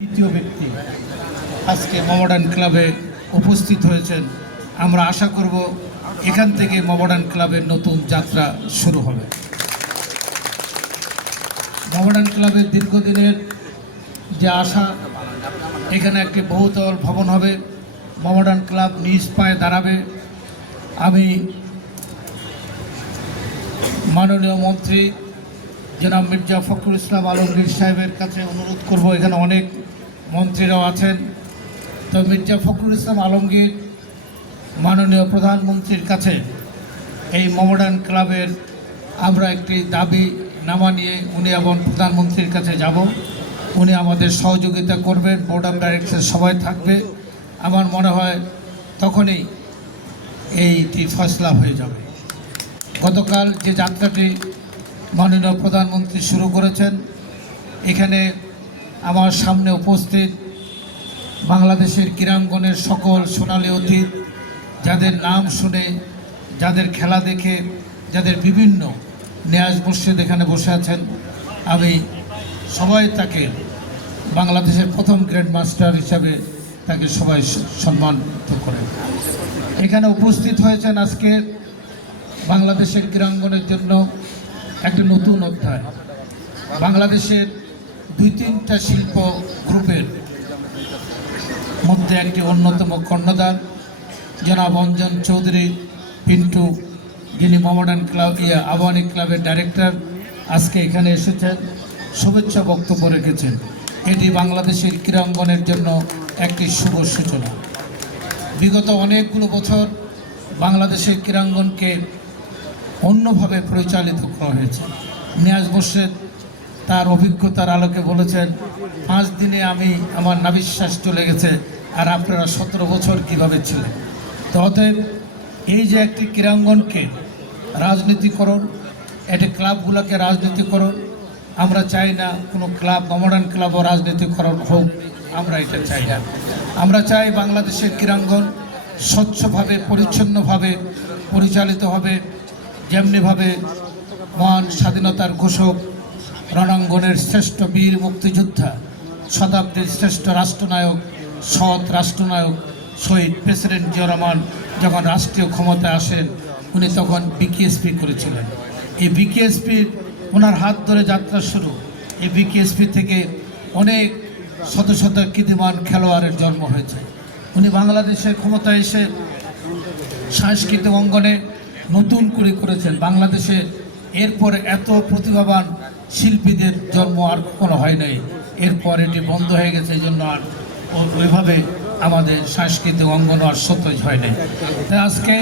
দ্বিতীয় ব্যক্তি আজকে মোহামেডান ক্লাবে উপস্থিত হয়েছেন। আমরা আশা করব এখান থেকে মোহামেডান ক্লাবের নতুন যাত্রা শুরু হবে। মোহামেডান ক্লাবের দীর্ঘদিনের যে আশা, এখানে একটি বহুতল ভবন হবে, মোহামেডান ক্লাব নিজ পায়ে দাঁড়াবে। আমি মাননীয় মন্ত্রী জনাব মির্জা ফখরুল ইসলাম আলমগীর সাহেবের কাছে অনুরোধ করব, এখানে অনেক মন্ত্রীরাও আছেন, তো মির্জা ফখরুল ইসলাম আলমগীর মাননীয় প্রধানমন্ত্রীর কাছে এই মোহামেডান ক্লাবের আমরা একটি দাবি নামা নিয়ে উনি এবং প্রধানমন্ত্রীর কাছে যাব। উনি আমাদের সহযোগিতা করবেন, বোর্ড অফ ডাইরেক্টর সবাই থাকবে। আমার মনে হয় তখনই এইটি ফয়সলা হয়ে যাবে। গতকাল যে যাত্রাটি মাননীয় প্রধানমন্ত্রী শুরু করেছেন, এখানে আমার সামনে উপস্থিত বাংলাদেশের ক্রীড়াঙ্গনের সকল সোনালী অতীত, যাদের নাম শুনে, যাদের খেলা দেখে, যাদের বিভিন্ন নিয়াজ মুর্শিদ এখানে বসে আছেন, আমি সবাই তাকে বাংলাদেশের প্রথম গ্র্যান্ড মাস্টার হিসাবে তাকে সবাই সম্মানিত করেন। এখানে উপস্থিত হয়েছেন আজকে বাংলাদেশের ক্রীড়াঙ্গনের জন্য একটা নতুন অধ্যায়। বাংলাদেশের 2-3টা শিল্প গ্রুপের মধ্যে একটি অন্যতম কর্ণধার জনাব অঞ্জন চৌধুরী পিন্টু, যিনি মোহামেডান ক্লাব আবাহনী ক্লাবের ডাইরেক্টর, আজকে এখানে এসেছেন, শুভেচ্ছা বক্তব্য রেখেছেন। এটি বাংলাদেশের ক্রীড়াঙ্গনের জন্য একটি শুভ সূচনা। বিগত অনেকগুলো বছর বাংলাদেশের ক্রীড়াঙ্গনকে অন্যভাবে পরিচালিত করা হয়েছে। নিয়াজ মুর্শিদ তার অভিজ্ঞতার আলোকে বলেছেন, 5 দিনে আমার নাভিশ্বাস চলে গেছে, আর আপনারা 17 বছর কিভাবে ছিলেন। তো অতএব এই যে একটি ক্রীড়াঙ্গনকে রাজনীতিকরণ, এটি ক্লাবগুলোকে রাজনীতিকরণ, আমরা চাই না কোনো ক্লাব, মোহামেডান ক্লাবও রাজনীতিকরণ হোক, আমরা এটা চাই না। আমরা চাই বাংলাদেশের ক্রীড়াঙ্গন স্বচ্ছভাবে, পরিচ্ছন্নভাবে পরিচালিত হবে, যেমনিভাবে মহান স্বাধীনতার ঘোষক, রণাঙ্গনের শ্রেষ্ঠ বীর মুক্তিযোদ্ধা, শতাব্দীর শ্রেষ্ঠ রাষ্ট্রনায়ক, সৎ রাষ্ট্রনায়ক শহীদ প্রেসিডেন্ট জিয়া রহমান যখন রাষ্ট্রীয় ক্ষমতায় আসেন, উনি তখন বিকেএসপি করেছিলেন। এই বিকেএসপির ওনার হাত ধরে যাত্রা শুরু। এই বিকেএসপি থেকে অনেক শত শত কীর্তিমান খেলোয়াড়ের জন্ম হয়েছে। উনি বাংলাদেশের ক্ষমতায় এসে সাংস্কৃতিক অঙ্গনে নতুন করে করেছেন। বাংলাদেশে এরপরে এত প্রতিভাবান শিল্পীদের জন্ম আর কখনো হয় নাই। এরপর এটি বন্ধ হয়ে গেছে, এই জন্য আর ওইভাবে আমাদের সাংস্কৃতিক অঙ্গন আর সতেজ হয় নাই। তাই আজকে